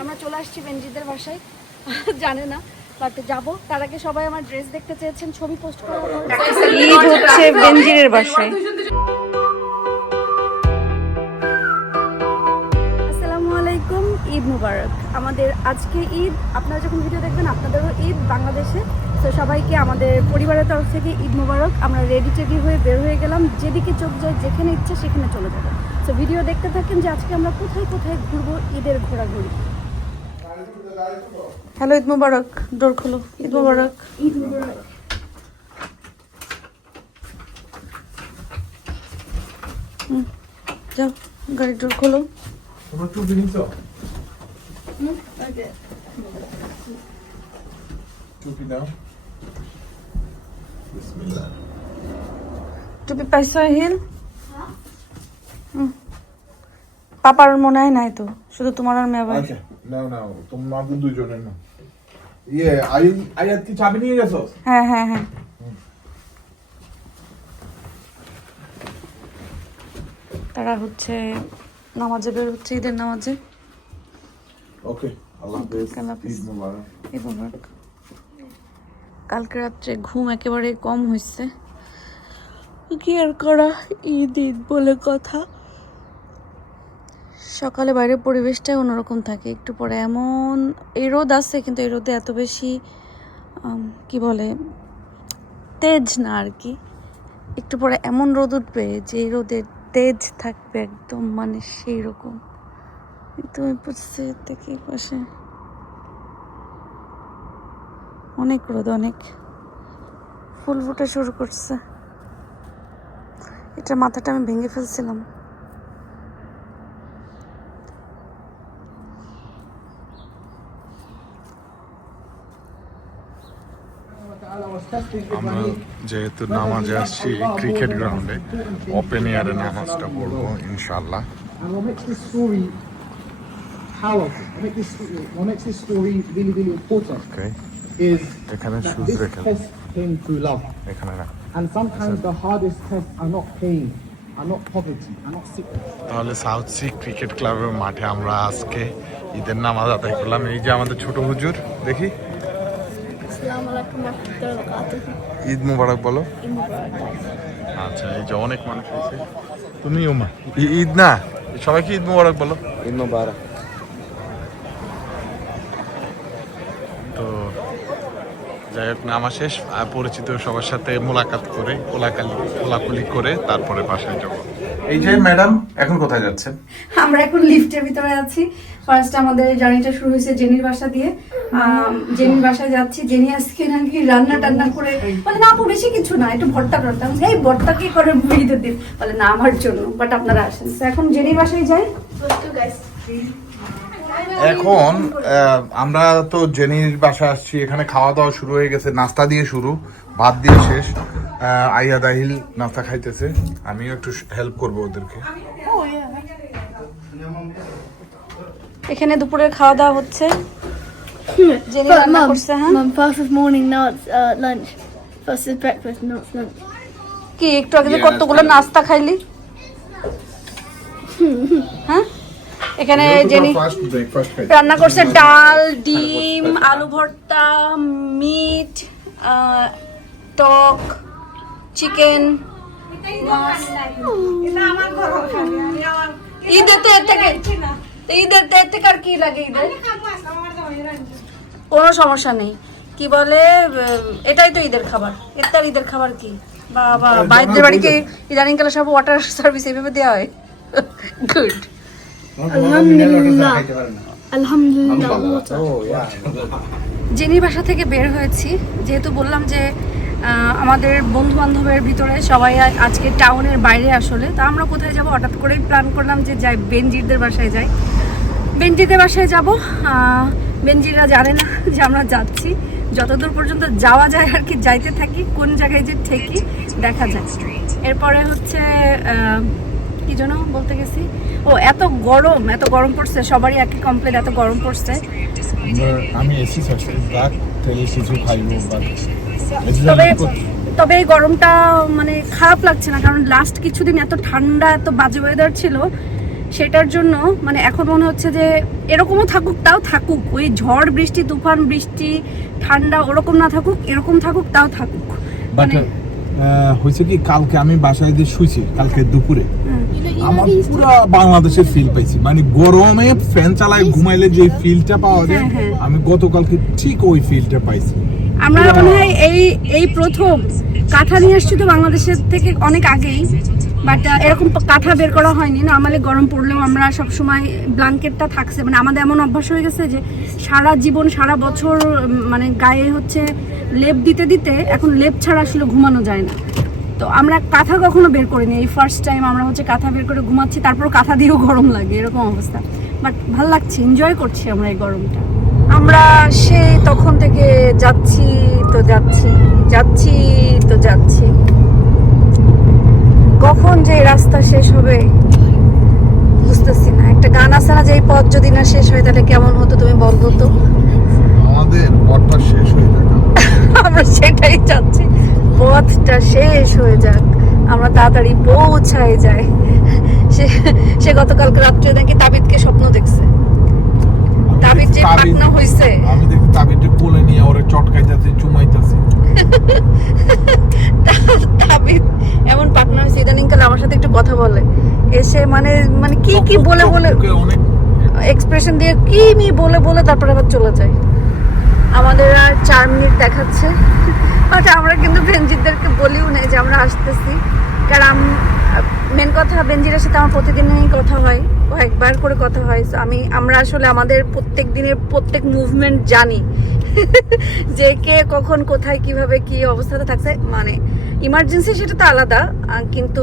আমরা চলে আসছি বেনজিদের বাসায়, জানে না বাট যাবো। তার আগে সবাই আমার ড্রেস দেখতে চেয়েছেন, ছবি পোস্ট করা ঈদ হচ্ছে বেনজিরের বাসায়। আসসালামু আলাইকুম, ঈদ মুবারক। আমাদের আজকে ঈদ, আপনারা যখন ভিডিও দেখবেন আপনাদেরও ঈদ বাংলাদেশে। তো সবাইকে আমাদের পরিবারের তরফ থেকে ঈদ মুবারক। আমরা রেডি টেডি হয়ে বের হয়ে গেলাম, যেদিকে চোখ যায় যেখানে ইচ্ছা সেখানে চলে যাবো। তো ভিডিও দেখতে থাকেন যে আজকে আমরা কোথায় কোথায় ঘুরবো, ঈদের ঘোরাঘুরি। হ্যালো, ঈদ মুবারক। ডোর খোলো। ঈদ মুবারক। ঈদ মুবারক। যাও, গাড়ির ডোর খোলো। টুপি পাইছো আহিল? পাপার মনে হয় নাই তো, শুধু তোমার আর মেয়ে ভাই। না না, তোমাদের দুইজনের না। আয়াত কি চাবি নিয়ে গেছো? হ্যাঁ হ্যাঁ হ্যাঁ। তারা হচ্ছে নামাজে বের হচ্ছে, ঈদের নামাজে। ওকে, আল্লাহ হাফেজ। ঈদ মোবারক। ঈদ মোবারক। কালকে রাত্রে ঘুম একেবারে কম হয়েছে, কি আর করা, ঈদ ঈদ বলে কথা। সকালে বাইরের পরিবেশটাই অন্যরকম থাকে, একটু পরে এমন এই রোদ আছে, কিন্তু এই রোদে এত বেশি কি বলে তেজ না আর কি। একটু পরে এমন রোদ উঠবে যে এই রোদে তেজ থাকবে একদম, মানে সেই রকম। তুমি বুঝতে দেখি পাশে অনেক রোদ, অনেক ফুল ফুটে শুরু করছে। এটা মাথাটা আমি ভেঙে ফেলছিলাম। আমরা যেহেতু নামাজে আসছি ক্রিকেট গ্রাউন্ডে, ওপেন এয়ারে নামাজটা পড়বো ইনশাআল্লাহ। এখানে শুজ রেখে এখানে রাখ। তাহলে সাউথ সি ক্রিকেট ক্লাবের মাঠে আমরা আজকে ঈদের নামাজ আদায় করলাম। এই যে আমাদের ছোট হুজুর, দেখি ঈদ মুবারক বলো। আচ্ছা, এই যে অনেক মানুষ হয়েছে। তুমিও মা ঈদ না, সবাইকে ঈদ মুবারক বলো। ঈদ মুবারক। তো যাই হোক, নামা শেষ, পরিচিত সবার সাথে মোলাকাত করে কোলাকুলি করে তারপরে বাসায় যাবো। এই যে ম্যাডাম, এখন কোথায় যাচ্ছেন? আমরা এখন লিফটের ভিতরে আছি। ফার্স্ট আমাদের জার্নিটা শুরু হয়েছে জেনির বাসা দিয়ে। জেনির বাসায় যাচ্ছি। জেনি আজকে নাকি রান্না টান্না করে, মানে না বেশি কিছু না, একটু ভর্তা টর্তা। এই ভর্তা কি করে বুঝিয়ে দিন, বলে না আমার জন্য, বাট আপনারা আসেন। এখন জেনির বাসায় যাই। এখন আমরা তো জেনির বাসায় আসছি, এখানে খাওয়া দাওয়া শুরু হয়ে গেছে। নাস্তা দিয়ে শুরু, ভাত দিয়ে শেষ। আইয়া দাহিল নাস্তা খাইতেছে, আমিও একটু হেল্প করবো ওদেরকে। এখানে দুপুরের খাওয়া দাওয়া হচ্ছে। জেনি রান্না করছে। হ্যাঁ Mum, first was morning, now it's lunch. First is breakfast, now it's lunch. কি একটু আগে কতগুলো নাস্তা খাইলি? হ্যাঁ, এখানে জেনি রান্না করছে ডাল, ডিম, আলু ভর্তা, মিট, টক, চিকেন। ঈদের থেকে আর কি লাগে? ঈদের কোনো সমস্যা নেই। কি বলে, এটাই তো ঈদের খাবার। এটার ঈদের খাবার কি বাবা, বাইরের বাড়িকে ইদানিং কালে সব ওয়াটার সার্ভিস এইভাবে দেওয়া হয়। Good, Alhamdulillah. Alhamdulillah. Water. জেনির বাসা থেকে বের হয়েছি, যেহেতু বললাম যে আমাদের বন্ধু বান্ধবের ভিতরে সবাই আজকে টাউনের বাইরে আসলে। তা আমরা কোথায় যাব, হঠাৎ করেই প্ল্যান করলাম যে যাই বেনজিরদের বাসায় যাই। বেনজিরদের বাসায় যাব। বেনজিরা জানে না যে আমরা যাচ্ছি, যতদূর পর্যন্ত যাওয়া যায় আর কি যাইতে থাকি, কোন জায়গায় যে ঠেকি দেখা যায়। এরপরে হচ্ছে কি যেন বলতে গেছি, ও এত গরম পড়ছে, সবারই একই কমপ্লেন, এত গরম পড়ছে। আমি এসি কিছু খাইবো, তবে এই গরমটা মানে খারাপ লাগছে না, কারণ লাস্ট কিছুদিন এত ঠান্ডা, এত বাজে ওয়েদার ছিল, সেটার জন্য মানে এখন মনে হচ্ছে যে এরকমও থাকুক, তাও থাকুক, ওই ঝড় বৃষ্টি তুফান বৃষ্টি ঠান্ডা ওরকম না থাকুক, এরকম থাকুক তাও থাকুক। বাট হয়েছে কি, কালকে আমি বাসায় যে শুইছি কালকে দুপুরে, আমার পুরো বাংলাদেশের ফিল পাইছি। মানে গরমে ফ্যান চালায় ঘুমাইলে যে ফিলটা পাওয়া যায়, আমি গতকালকে ঠিক ওই ফিলটা পাইছি। আমরা মনে হয় এই প্রথম কাঁথা নিয়ে আসছি তো বাংলাদেশের থেকে অনেক আগেই, বাট এরকম কাঁথা বের করা হয়নি। নর্মালি গরম পড়লেও আমরা সবসময় ব্ল্যাঙ্কেটটা থাকছে, মানে আমাদের এমন অভ্যাস হয়ে গেছে যে সারা জীবন সারা বছর মানে গায়ে হচ্ছে লেপ দিতে দিতে এখন লেপ ছাড়া আসলে ঘুমানো যায় না। তো আমরা কাঁথা কখনো বের করিনি, এই ফার্স্ট টাইম আমরা হচ্ছে কাঁথা বের করে ঘুমাচ্ছি, তারপর কাঁথা দিয়েও গরম লাগে, এরকম অবস্থা। বাট ভালো লাগছে, এনজয় করছি আমরা এই গরমটা। আমরা তখন থেকে যাচ্ছি তো যাচ্ছি, যাচ্ছি তো যাচ্ছি, কখন যে এই রাস্তা শেষ হবে বুঝতেছি না। একটা গান আছে না যে এই পথ যদি না শেষ হয় তাহলে কেমন হতো, তুমি বলতো তো। আমাদের পথটা শেষ হয়ে যাক, আমরা সেটাই চাচ্ছি, পথটা শেষ হয়ে যাক, আমরা তাড়াতাড়ি পৌঁছায় যাই। সে গতকালকে রাত্রে নাকি তাবিদকে স্বপ্ন দেখছে, তাবিদ যে পাকনা হইছে। আমি দেখি তাবিদকে কোলে নিয়ে ওরে চটকাইতাছে, চুমাইতাছে। তাবিদ এমন পাকনা হয়েছে, ইদানিং কালে আমার সাথে একটু কথা বলে, এসে মানে মানে কি বলে অনেক এক্সপ্রেশন দিয়ে কি বলে তারপর আবার চলে যায়। আমাদের আর 4 মিনিট দেখাচ্ছে, বাট আমরা কিন্তু বেনজিদেরকে বলিও নাই যে আমরা আসতেছি, কারণ মেন কথা বেনজিরের সাথে আমার প্রতিদিনই কথা হয়, কয়েকবার করে কথা হয়। আমরা আসলে আমাদের প্রত্যেক দিনের প্রত্যেক মুভমেন্ট জানি, যে কে কখন কোথায় কিভাবে কি অবস্থাতে থাকছে। মানে ইমার্জেন্সি সেটা তো আলাদা, কিন্তু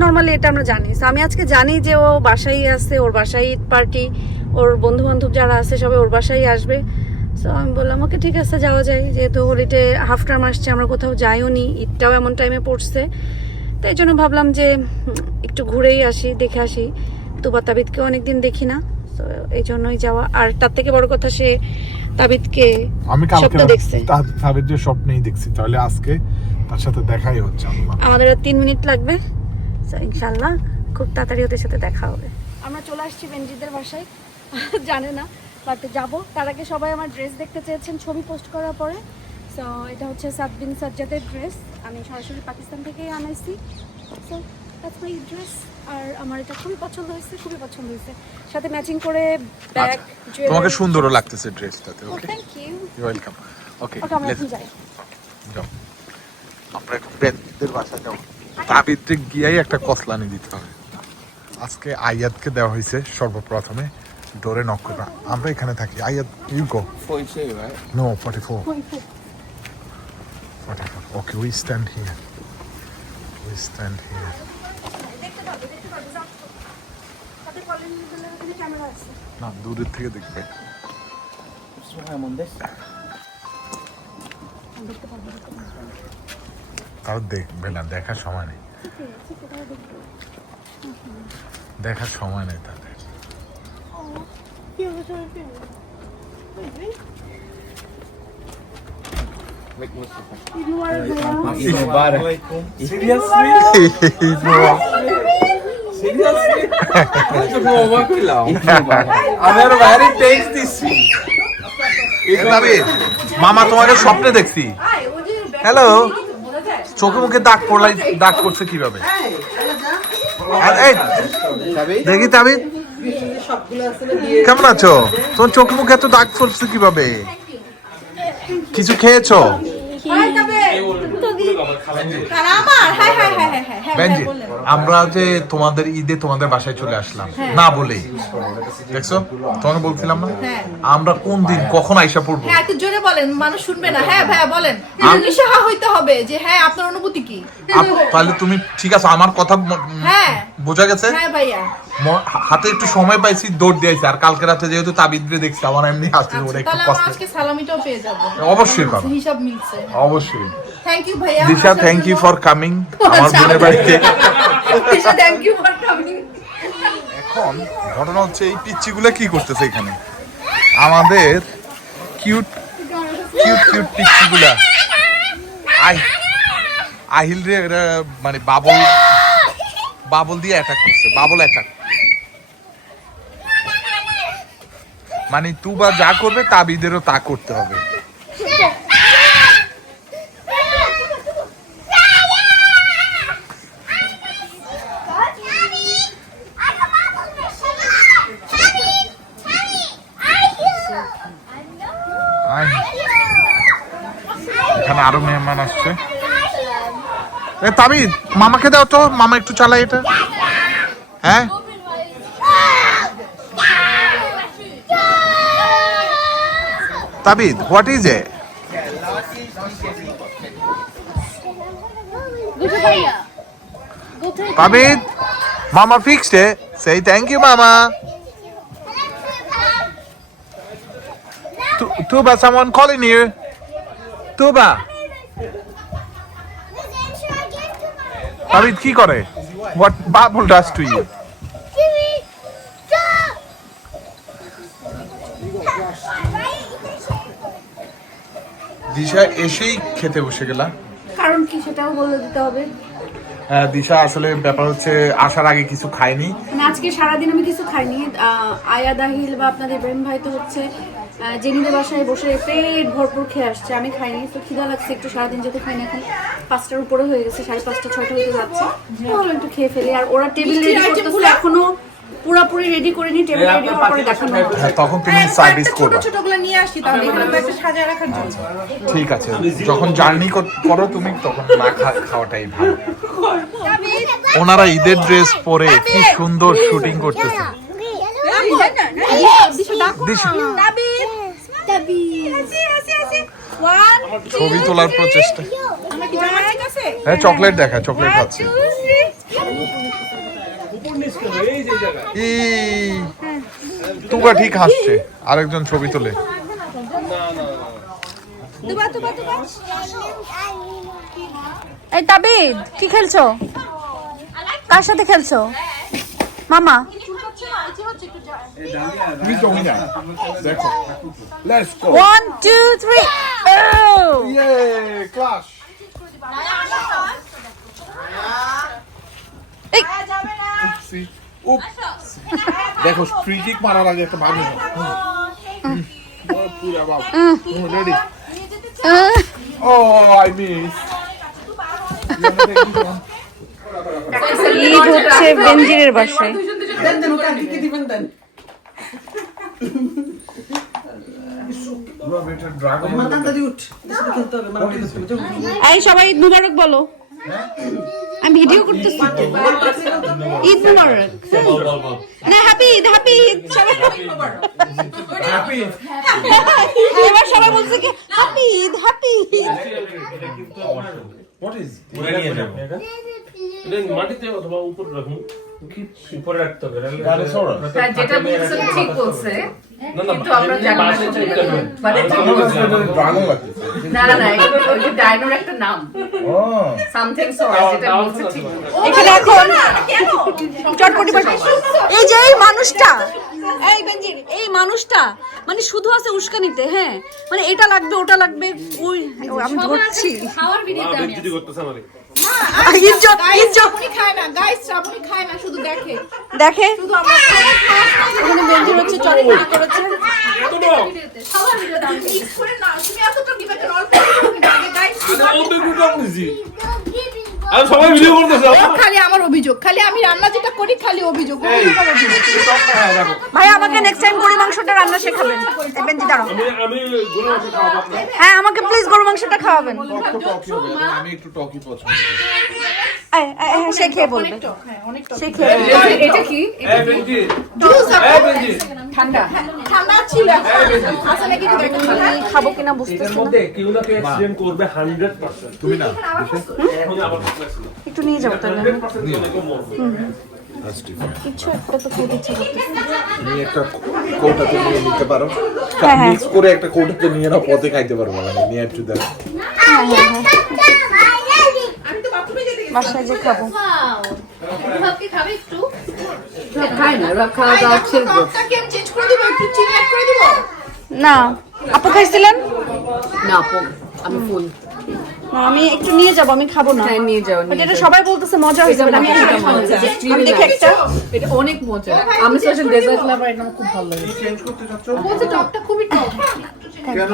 নর্মালি এটা আমরা জানি। সো আমি আজকে জানি যে ও বাসায় আছে, ওর বাসায় ঈদ পার্টি, ওর বন্ধু বান্ধব যারা আছে সবাই ওর বাসায় আসবে। সো আমি বললাম ওকে ঠিক আছে যাওয়া যায়, যেহেতু হলিডে হাফ টার্ম আসছে, আমরা কোথাও যাইও নি, ঈদটাও এমন টাইমে পড়ছে, তাই জন্য ভাবলাম যে একটু ঘুরেই আসি, দেখে আসি। তুবা তাবিদকে অনেকদিন দেখি না, তো এই জন্যই যাওয়া। আর তার থেকে বড় কথা, সে তাবিদকে আমি কালকে স্বপ্ন দেখছে, তাবিদের স্বপ্নেই দেখছি, তাহলে আজকে তার সাথে দেখাই হচ্ছে। আমাদের আর 3 মিনিট লাগবে, ইনশাল্লাহ খুব তাড়াতাড়ি ওদের সাথে দেখা হবে। আমরা চলে আসছি বেনজিদের বাসায়, জানে না বাট যাবো। তার আগে সবাই আমার ড্রেস দেখতে চেয়েছেন ছবি পোস্ট করার পরে। সো এটা হচ্ছে সাদ বিন সাজ্জাদের ড্রেস, আমি সরাসরি পাকিস্তান থেকেই আনাইছি। সো দ্যাটস মাই ড্রেস, আর আমার এটা খুবই পছন্দ হয়েছে, সাথে ম্যাচিং করে ব্যাগ, জুয়েলারি। তোমাকে সুন্দরও লাগতেছে ড্রেসটাতে। ওকে, থ্যাংক ইউ, ইউ ওয়েলকাম। ওকে, আমরা এখন যাই। যাও, আমরা এখন বেনজিদের বাসায় যাবো। তাবিদকে গিয়েই একটা কসলানি দিতে হবে। আজকে আয়াতকে দেওয়া হয়েছে সর্বপ্রথমে ডোরে নক করা। আমরা এখানে থাকি। আয়াত, you go. 42, right? No, 44. 44. Okay, we stand here. We stand here. দেখতে পারবে, যাও। তাতে কলিং বেলের ওখানে ক্যামেরা আছে। না, দূরের থেকে দেখবে। I'm on this. তাও দেখবে না, দেখার সময় নেই। দেখার সময় নেই তাদের। Wait, Mustafa. Eid Mubarak. Seriously? Seriously? I'm very tasty. মামা তোমাকে স্বপ্নে দেখছি। হ্যালো, চোখে মুখে দাগ পড়ছে কিভাবে? দেখি তাবিদ, কেমন আছো? তোমার চোখে মুখে এত দাগ পড়ছে কিভাবে? কিছু খেয়েছো? বেনজি, আমরা যে তোমাদের ঈদে তোমাদের বাসায় চলে আসলাম না বলেই, দেখছো তোমাকে বলছিলাম না আমরা কোন দিন কখন আইসা পড়বো। হ্যাঁ, একটু জোরে বলেন, মানুষ শুনবে না। হ্যাঁ ভাইয়া বলেন, নিশাহা হইতে হবে যে হ্যাঁ আপনার অনুভূতি কি। তাহলে তুমি ঠিক আছে, আমার কথা হ্যাঁ বোঝা গেছে। হ্যাঁ ভাইয়া, হাতে একটু সময় পাইছি, দৌড় দিয়েছি। আর কালকে রাতে যেহেতু তাবিদরে দেখছি, আমার এমনি হাসতে ওরে একটু তাহলে কষ্ট। আমরা আজকে সালামিটাও পেয়ে যাব। অবশ্যই পাবো, হিসাব মিলছে। অবশ্যই। থ্যাংক ইউ ভাইয়া। দিশা, থ্যাংক ইউ ফর কামিং আমার বোনের বাড়িতে। দিশা, থ্যাংক ইউ ফর কামিং। এখন ঘটনা হচ্ছে এই পিচ্চিগুলো কি করতেছে এখানে, আমাদের কিউট পিচ্চিগুলা। আহিল রে এরা মানে বাবল দিয়ে অ্যাটাক করছে, বাবল অ্যাটাক। মানে তুবা যা করবে তাবিদেরও তা করতে হবে। এখানে আরো মেহমান আসছে। তাবিদ মামাকে দাও তো, মামা একটু চালাই এটা। হ্যাঁ তাবিদ, হোয়াট ইজ এ? তাবিদ, মামা fixed it. Say thank you, mama. Tuba, someone calling you. Tuba. তাবিদ কি করে? What Babul does to you? দিশা এসেই খেতে বসে গেলা। কারণ কি সেটাও বলে দিতে হবে। দিশা আসলে ব্যাপার হচ্ছে আসার আগে কিছু খায়নি। মানে আজকে সারাদিন আমি কিছু খাইনি। আয়া দাহিল বা আপনাদের ইব্রাহিম ভাই তো হচ্ছে জেনিদের বাসায় বসে পেট ভরপুর খেয়ে আসছে, আমি খাইনি। তো খিদা লাগছে একটু, সারাদিন যেহেতু খাইনি, এখন 5টার উপরে হয়ে গেছে, 5:30 6টা হতে যাচ্ছে, তাহলে একটু খেয়ে ফেলি। আর ওরা টেবিল রেডি করতেছে, এখনো পুরোপুরি রেডি করিনি, টেবিল রেডি হওয়ার পরে দেখানো হবে। হ্যাঁ, তখন তুমি সার্ভিস করবে। ছোট ছোটগুলো নিয়ে আসি, তাহলে এখানে একটা সাজায় রাখার জন্য। ঠিক আছে, যখন জার্নি করো তুমি তখন না খাওয়াটাই ভালো। ওনারা ঈদের ড্রেস পরে কি সুন্দর শুটিং করতেছে। ছবি তোলার প্রচেষ্টা। হ্যাঁ, চকলেট দেখা, চকলেট খাচ্ছে। তুবা ঠিক হাসছে, আরেকজন ছবি তোলে। এই তাবিদ, কি খেলছো? কার সাথে খেলছো? মামা দেখো, লেটস গো। 1 2 3 ইয়ে, ক্লাস। দেখো, ফ্রি কিক মারার আগে একটা ভাবি না। পুরা বাবা, রেডি। ও আই মিস। ঈদ হচ্ছে বেনজিরের বাসায়। এই সবাই ঈদ মুবারক বলো। আমি ভিডিও করতেছি। ঈদ মুবারক। না, হ্যাপি ঈদ, হ্যাপি ঈদ সবাই। এবার সবাই বলছে কি happy Eid, happy Eid. What is? এটা মাটিতে অথবা উপরে রাখুন। কি উপরে রাখতে হবে? যেটা বলছে ঠিক বলছে, না না, কিন্তু আমরা জানি না মানে ড্রাগন লাগছে। না না না, ওই যে ডাইনোর একটা নাম, ও সামথিং সর্ট, যেটা বলছে ঠিক। এখানে এখন চটপটি পাটি। এই যে এই মানুষটা, এই বেনজির, এই মানুষটা মানে শুধু আছে উস্কানিতে। হ্যাঁ, মানে এটা লাগবে, ওটা লাগবে। ওই আমি ধরছি খাওয়ার ভিডিওতে আমি যদি করতেছ আমারে। শ্রাবণী খায় না গাইস, শ্রাবণী খায় না, শুধু দেখে দেখে। শুধু আমরা এখানে বেনজির হচ্ছে চটপটি করেছে। খাওয়ার ভিডিওতে আমি মিক্স করে না, তুমি এতটা দিবে কেন? অল্প আগে গাইস, আমি অল্প একটু কম দিছি। আমি সবাই ভিডিও করতেছি। খালি আমার অভিযোগ, খালি আমি রান্না যেটা করি খালি অভিযোগ। ভাই আমাকে নেক্সট টাইম গরু মাংসটা রান্না শেখাবেন। বেনজি দাঁড়াও। আমি গরু মাংস খাওয়াবো আপনাকে। হ্যাঁ, আমাকে প্লিজ গরু মাংসটা খাওয়াবেন। আমি একটু টকি পছন্দ করি। সে খেয়ে বলবে, সে খেয়ে এটা কি? এই বেঞ্জি, জুস এই বেঞ্জি, ঠান্ডা ঠান্ডা ছিল, আসলে কি খাবো কিনা বুঝতেছি এর না। মধ্যে কেউ না কেউ অ্যাক্সিডেন্ট করবে 100%। তুমি না এখন আবার লাগছিল। একটু নিয়ে যাবো তাহলে। 100% মরবে। কিছু একটা তো খেতে ইচ্ছে করতেছে। তুমি একটা কৌটাতে নিয়ে নিতে পারো, হ্যাঁ, হ্যাঁ। মিক্স করে একটা কৌটাতে নিয়ে নাও, পথে খাইতে পারবো। মানে নিয়ে একটু দেখো। বাসায় যে খাবো। খায় না, খাওয়া দাওয়া ছিল। কাপটাকে আমি চেঞ্জ করে দিব, একটু চিনি অ্যাড করে দিব। না, আপু খাইছিলেন? না আপু, আমি ফুল। না, আমি একটু নিয়ে যাব, আমি খাবো না। হ্যাঁ, নিয়ে যাও, But নিয়ে এটা যাও। সবাই বলতেছে মজা হয়েছে, but আমি এটা একটা খাবো। মজা। আমি দেখি একটা। এটা অনেক মজা। আমি স্পেশাল ডেজার্ট লাভার, এটা আমার খুব ভালো লাগে। চেঞ্জ করতে চাচ্ছ বলছে টকটা খুবই টক। কেন?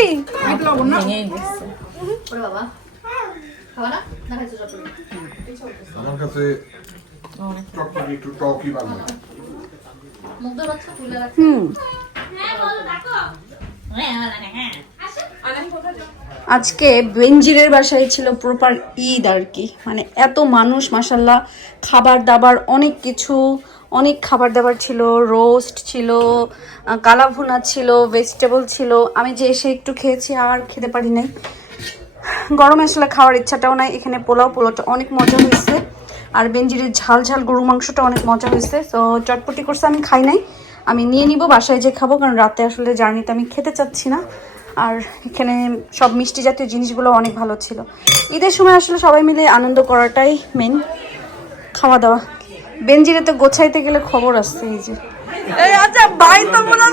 এই, ওরে বাবা খাওয়া না না খাইছো চটপটি আমার কাছে চটপটি একটু টকই ভালো লাগে। মুগ্ধ বাচ্চা তুলে রাখছে আজকে বেঞ্জিরের বাসায় ছিল প্রপার ঈদ আর কি, মানে এত মানুষ মাশাল্লাহ, খাবার দাবার অনেক কিছু, অনেক খাবার দাবার ছিল, রোস্ট ছিল, কালা ভুনা ছিল, ভেজিটেবল ছিল। আমি যে এসে একটু খেয়েছি আর খেতে পারি নাই, গরমে আসলে খাওয়ার ইচ্ছাটাও নাই। এখানে পোলাওটা অনেক মজা হয়েছে, আর বেঞ্জিরের ঝাল ঝাল গরু মাংসটা অনেক মজা হয়েছে। তো চটপটি করছে, আমি খাই নাই, আমি নিয়ে নিব বাসায় যে খাবো, কারণ রাতে আসলে জার্নিতে আমি খেতে চাচ্ছি না। আর এখানে সব মিষ্টি জাতীয় জিনিসগুলো অনেক ভালো ছিল। ঈদের সময় আসলে সবাই মিলে আনন্দ করাটাই মেন, খাওয়া দাওয়া। বেঞ্জিরে তো গোছাইতে গেলে খবর আসছে। এই যে এই আচ্ছা ভাই তো বললাম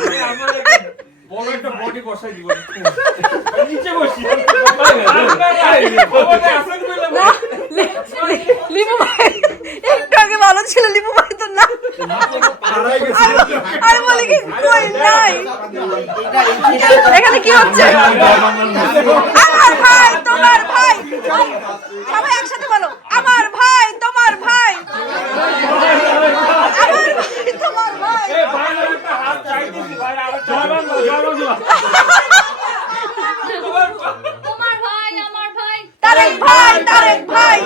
বড় একটা বডি বসাই দিব নিচে বসি লিপু ভাই একটু আগে ভালো ছিল, লিপু ভাই তো না। আর বলি কি কই নাই, এখানে কি হচ্ছে? আমার ভাই তোমার ভাই, সবাই একসাথে বলো, আমার ভাই তোমার ভাই, আমার ভাই তোমার ভাই। এ ভাই একটা হাত চাইতেছি ভাই, আর জবান তোমার ভাই আমার ভাই তারেক ভাই, তারেক ভাই,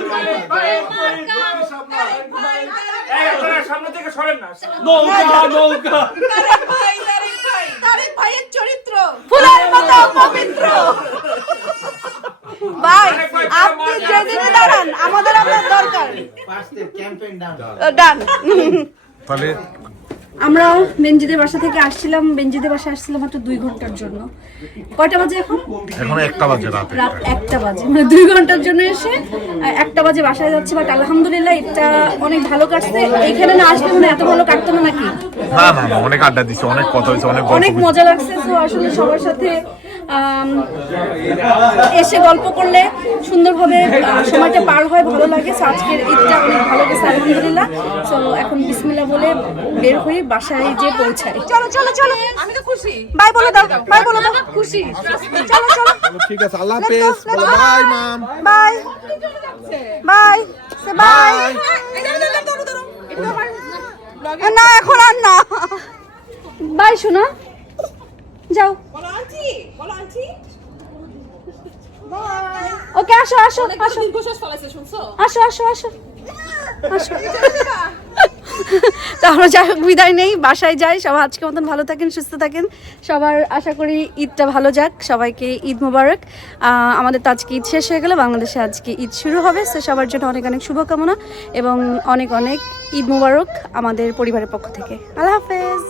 এই আপনারা সামনে থেকে সরেন না। নৌকা নৌকা তারেক ভাই তারেক ভাইয়ের চরিত্র ফুলের মতো পবিত্র। ভাই আপনি যেদিকে দাঁড়ান আমাদের আপনার দরকার। ডান। তাহলে আমরা বেঞ্জিদের বাসা থেকে আসছিলাম, বেঞ্জিদের বাসা আসছিলাম মাত্র 2 ঘন্টার জন্য। কয়টা বাজে এখন? এখন 1টা বাজে রাতে। রাত 1টা বাজে, মানে 2 ঘন্টার জন্য এসে 1টা বাজে বাসায় যাচ্ছি। বাট আলহামদুলিল্লাহ এটা অনেক ভালো কাটছে। এইখানে না আসলে মানে এত ভালো কাটতো না নাকি? না না না, অনেক আড্ডা দিছি, অনেক কথা হয়েছে, অনেক গল্প অনেক মজা লাগছে। তো আসলে সবার সাথে এসে গল্প করলে সুন্দরভাবে সময়টা পার হয়, ভালো লাগে। So আজকের ঈদটা অনেক ভালো গেছে আলহামদুলিল্লাহ। সো এখন বিসমিল্লাহ বলে বের হয়ে বাসায় যে পৌঁছাই। চলো চলো চলো, আমি তো খুশি বাই বলে দাও, বাই বলে দাও। খুশি, চলো চলো, ঠিক আছে, আল্লাহ হাফেজ, bye mum, bye bye, say bye. না এখন আর না, বাই শোনা, যাও। ওকে আসো আসো আসো আসো আসো আসো আসো। তো আমরা যাই হোক বিদায় নেই, বাসায় যাই। সবাই আজকে মতন ভালো থাকেন, সুস্থ থাকেন সবার। আশা করি ঈদটা ভালো যাক, সবাইকে ঈদ মোবারক। আমাদের তো আজকে ঈদ শেষ হয়ে গেল, বাংলাদেশে আজকে ঈদ শুরু হবে। সো সবার জন্য অনেক অনেক শুভকামনা এবং অনেক অনেক ঈদ মোবারক আমাদের পরিবারের পক্ষ থেকে। আল্লাহ হাফেজ।